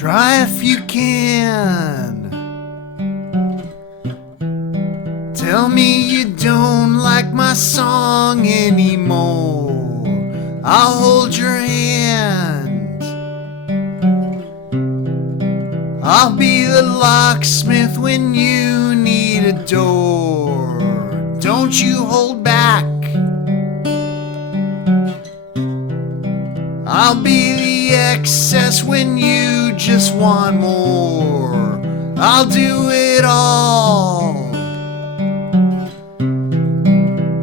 Try if you can. Tell me you don't like my song anymore. I'll hold your hand. I'll be the locksmith when you need a door. Don't you hold back. I'll be the excess when you just want more. I'll do it all.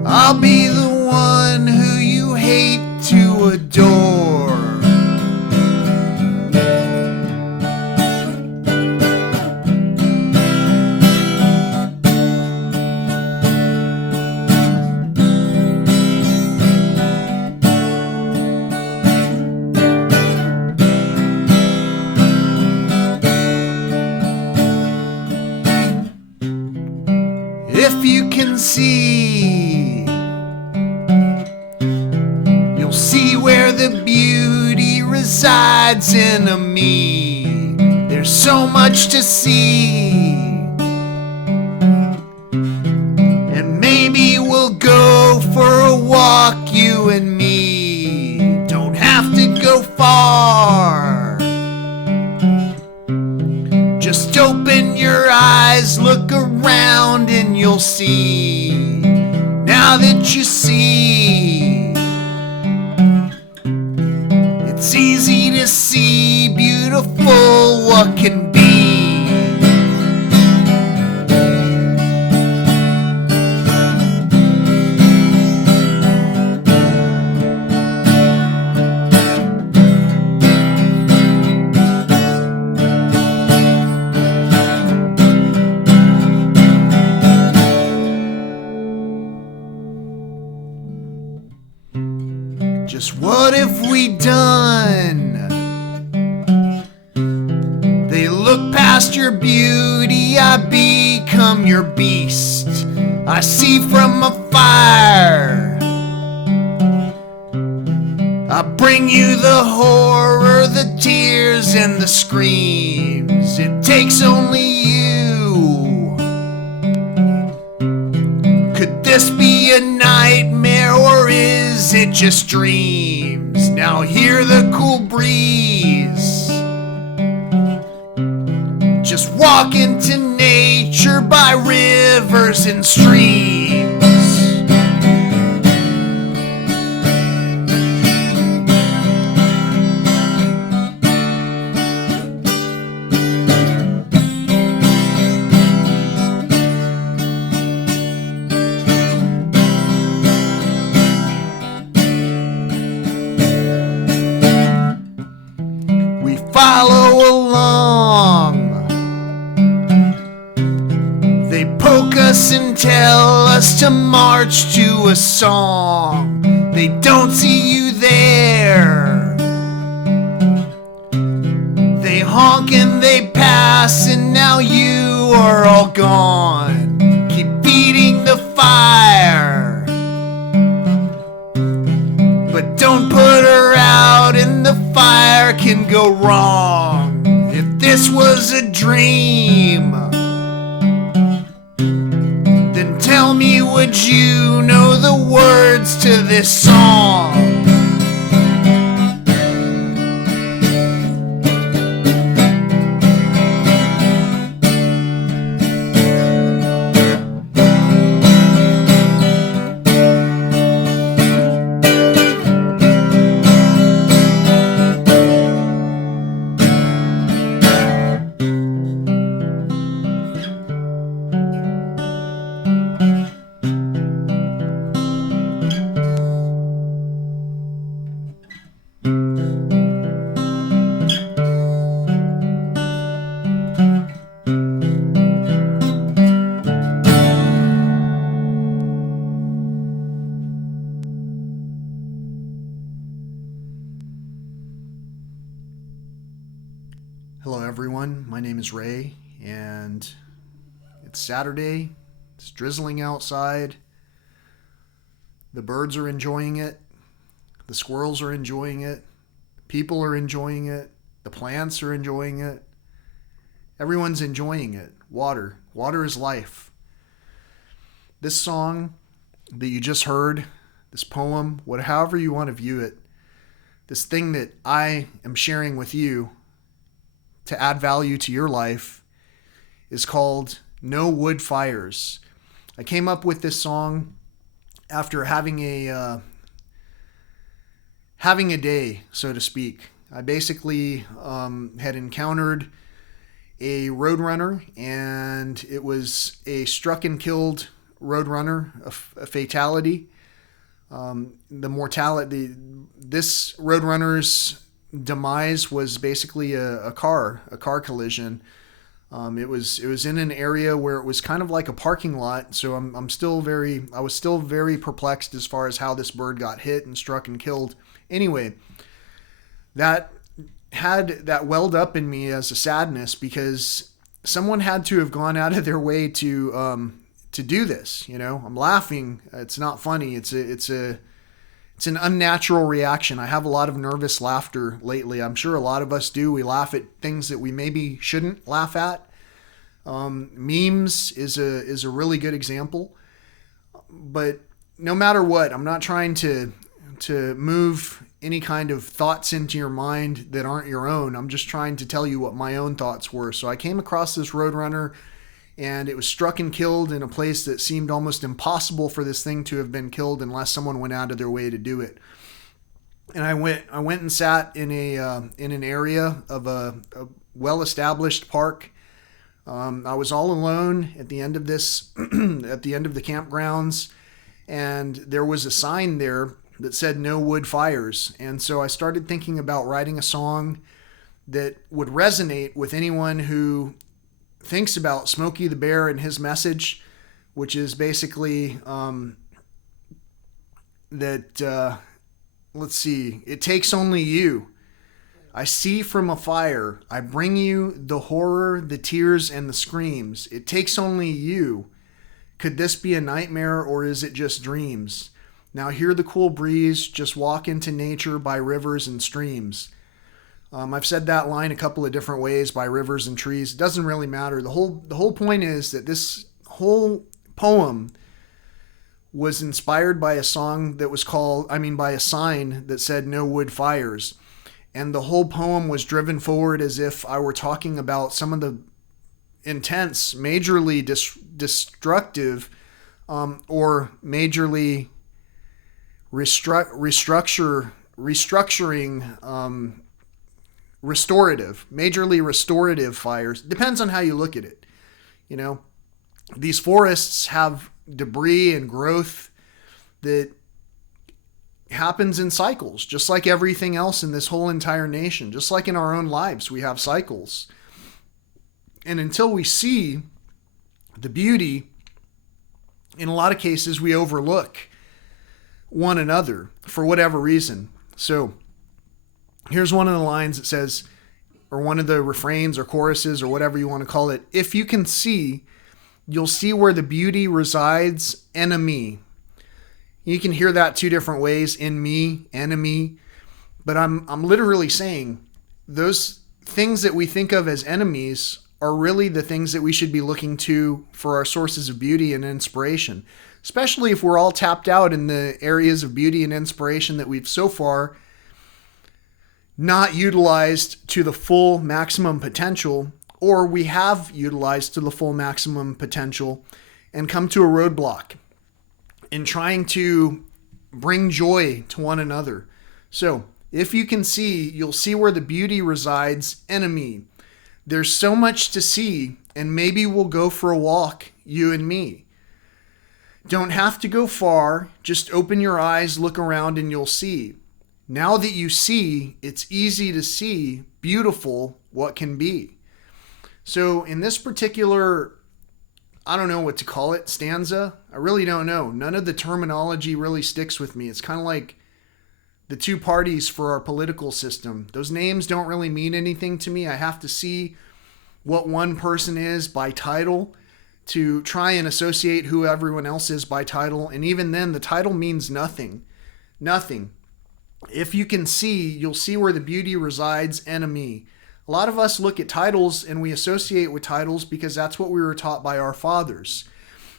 I'll be the one who you hate to adore. If you can see, you'll see where the beauty resides in a me. There's so much to see, and maybe we'll go for a walk, you and me. Don't have to go far. Just open your eyes, look around, and you'll see. Now that you see, it's easy to see beautiful what can be. Just what have we done? They look past your beauty, I become your beast. I see from afar. I bring you the horror, the tears, and the screams. It takes only you. Could this be a nightmare, or is it just dreams? Now hear the cool breeze. Just walk into nature by rivers and streams. Follow along. They poke us and tell us to march to a song. They don't see you there. They honk and they pass, and now you are all gone. Keep feeding the fire, but don't put her out, and the fire can go wrong. If this was a dream, then tell me, would you know the words to this song? Hello everyone, my name is Ray, and it's Saturday. It's drizzling outside. The birds are enjoying it. The squirrels are enjoying it. People are enjoying it. The plants are enjoying it. Everyone's enjoying it. Water. Water is life. This song that you just heard, this poem, however you want to view it, this thing that I am sharing with you to add value to your life is called No Wood Fires. I came up with this song after having a day, so to speak. I basically had encountered a roadrunner, and it was a struck and killed roadrunner, a fatality. This roadrunner's demise was basically a car collision. It was in an area where it was kind of like a parking lot, so I was still very perplexed as far as how this bird got hit and struck and killed. Anyway, that welled up in me as a sadness, because someone had to have gone out of their way to do this. I'm laughing. It's not funny. It's an unnatural reaction. I have a lot of nervous laughter lately. I'm sure a lot of us do. We laugh at things that we maybe shouldn't laugh at. Memes is a really good example. But no matter what, I'm not trying to move any kind of thoughts into your mind that aren't your own. I'm just trying to tell you what my own thoughts were. So I came across this roadrunner, and it was struck and killed in a place that seemed almost impossible for this thing to have been killed unless someone went out of their way to do it. And I went and sat in an area of a well-established park. I was all alone at the end of this, at the end of the campgrounds, and there was a sign there that said no wood fires. And so I started thinking about writing a song that would resonate with anyone who thinks about Smokey the Bear and his message, which is basically that, let's see, it takes only you. I see from afire, I bring you the horror, the tears, and the screams. It takes only you. Could this be a nightmare, or is it just dreams? Now hear the cool breeze, just walk into nature by rivers and streams. I've said that line a couple of different ways, by rivers and trees. It doesn't really matter. The whole point is that this whole poem was inspired by a song that was by a sign that said no wood fires. And the whole poem was driven forward as if I were talking about some of the intense, majorly destructive, or majorly restorative, majorly restorative fires. Depends on how you look at it. These forests have debris and growth that happens in cycles, just like everything else in this whole entire nation. Just like in our own lives, we have cycles. And until we see the beauty, in a lot of cases, we overlook one another for whatever reason. So here's one of the lines that says, or one of the refrains or choruses or whatever you want to call it. If you can see, you'll see where the beauty resides, enemy. You can hear that two different ways, in me, enemy. But I'm literally saying those things that we think of as enemies are really the things that we should be looking to for our sources of beauty and inspiration, especially if we're all tapped out in the areas of beauty and inspiration that we've so far not utilized to the full maximum potential, or we have utilized to the full maximum potential and come to a roadblock in trying to bring joy to one another. So if you can see, you'll see where the beauty resides, enemy. There's so much to see, and maybe we'll go for a walk, you and me. Don't have to go far, just open your eyes, look around, and you'll see. Now that you see, it's easy to see beautiful what can be. So in this particular, I don't know what to call it, stanza, I really don't know. None of the terminology really sticks with me. It's kind of like the two parties for our political system. Those names don't really mean anything to me. I have to see what one person is by title to try and associate who everyone else is by title. And even then, the title means nothing. Nothing. If you can see, you'll see where the beauty resides, enemy. A lot of us look at titles and we associate with titles because that's what we were taught by our fathers.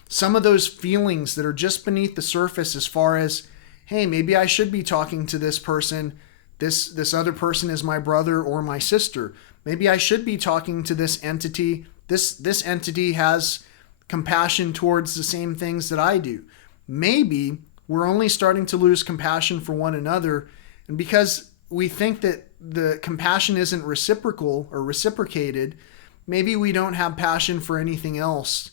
Some of those feelings that are just beneath the surface as far as, hey, maybe I should be talking to this person. This other person is my brother or my sister. Maybe I should be talking to this entity. This entity has compassion towards the same things that I do. Maybe we're only starting to lose compassion for one another, and because we think that the compassion isn't reciprocal or reciprocated, maybe we don't have passion for anything else.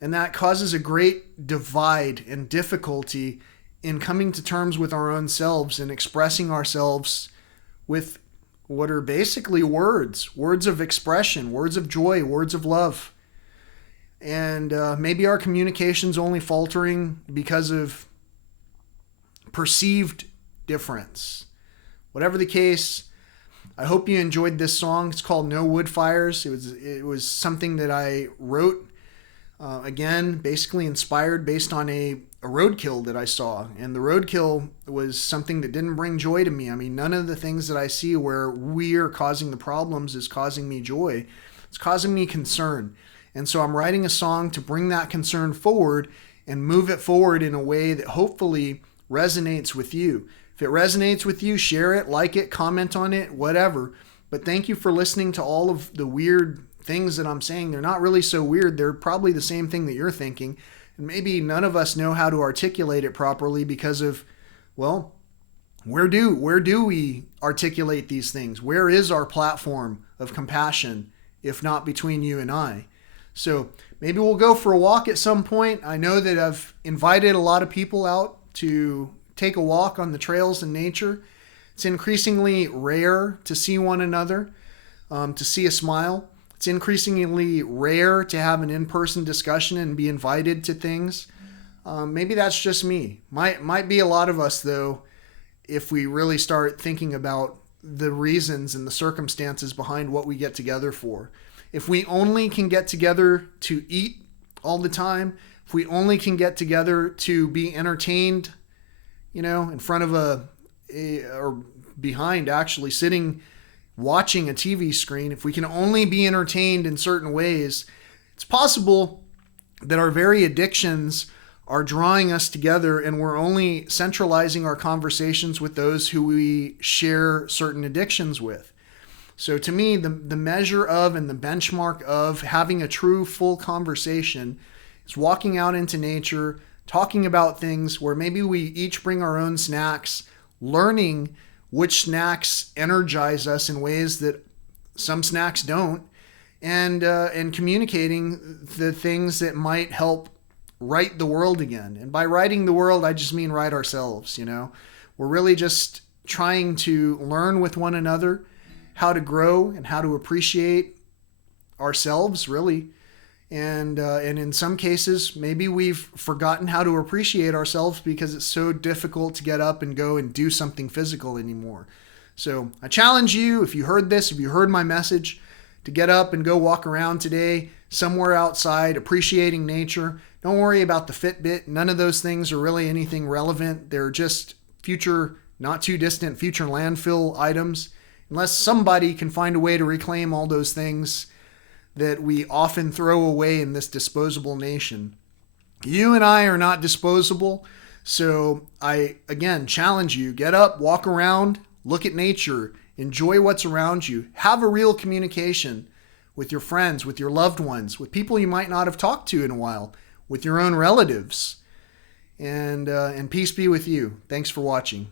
And that causes a great divide and difficulty in coming to terms with our own selves and expressing ourselves with what are basically words of expression, words of joy, words of love. And maybe our communication's only faltering because of perceived difference. Whatever the case, I hope you enjoyed this song. It's called No Wood Fires. It was something that I wrote, again, basically inspired based on a roadkill that I saw. And the roadkill was something that didn't bring joy to me. I mean, none of the things that I see where we are causing the problems is causing me joy. It's causing me concern. And so I'm writing a song to bring that concern forward and move it forward in a way that hopefully resonates with you. If it resonates with you, share it, like it, comment on it, whatever. But thank you for listening to all of the weird things that I'm saying. They're not really so weird. They're probably the same thing that you're thinking. And maybe none of us know how to articulate it properly because of, well, where do we articulate these things? Where is our platform of compassion, if not between you and I? So maybe we'll go for a walk at some point. I know that I've invited a lot of people out to take a walk on the trails in nature. It's increasingly rare to see one another, to see a smile. It's increasingly rare to have an in-person discussion and be invited to things. Maybe that's just me. Might be a lot of us, though, if we really start thinking about the reasons and the circumstances behind what we get together for. If we only can get together to eat all the time, if we only can get together to be entertained, in front of or behind, actually sitting watching a TV screen, if we can only be entertained in certain ways, it's possible that our very addictions are drawing us together and we're only centralizing our conversations with those who we share certain addictions with. So to me, the measure of and the benchmark of having a true full conversation is walking out into nature, talking about things where maybe we each bring our own snacks, learning which snacks energize us in ways that some snacks don't, and communicating the things that might help right the world again. And by righting the world, I just mean right ourselves. We're really just trying to learn with one another how to grow and how to appreciate ourselves, really. And in some cases, maybe we've forgotten how to appreciate ourselves because it's so difficult to get up and go and do something physical anymore. So I challenge you, if you heard this, if you heard my message, to get up and go walk around today somewhere outside, appreciating nature. Don't worry about the Fitbit. None of those things are really anything relevant. They're just future, not too distant future landfill items. Unless somebody can find a way to reclaim all those things that we often throw away in this disposable nation. You and I are not disposable, so I, again, challenge you. Get up, walk around, look at nature, enjoy what's around you. Have a real communication with your friends, with your loved ones, with people you might not have talked to in a while, with your own relatives. And peace be with you. Thanks for watching.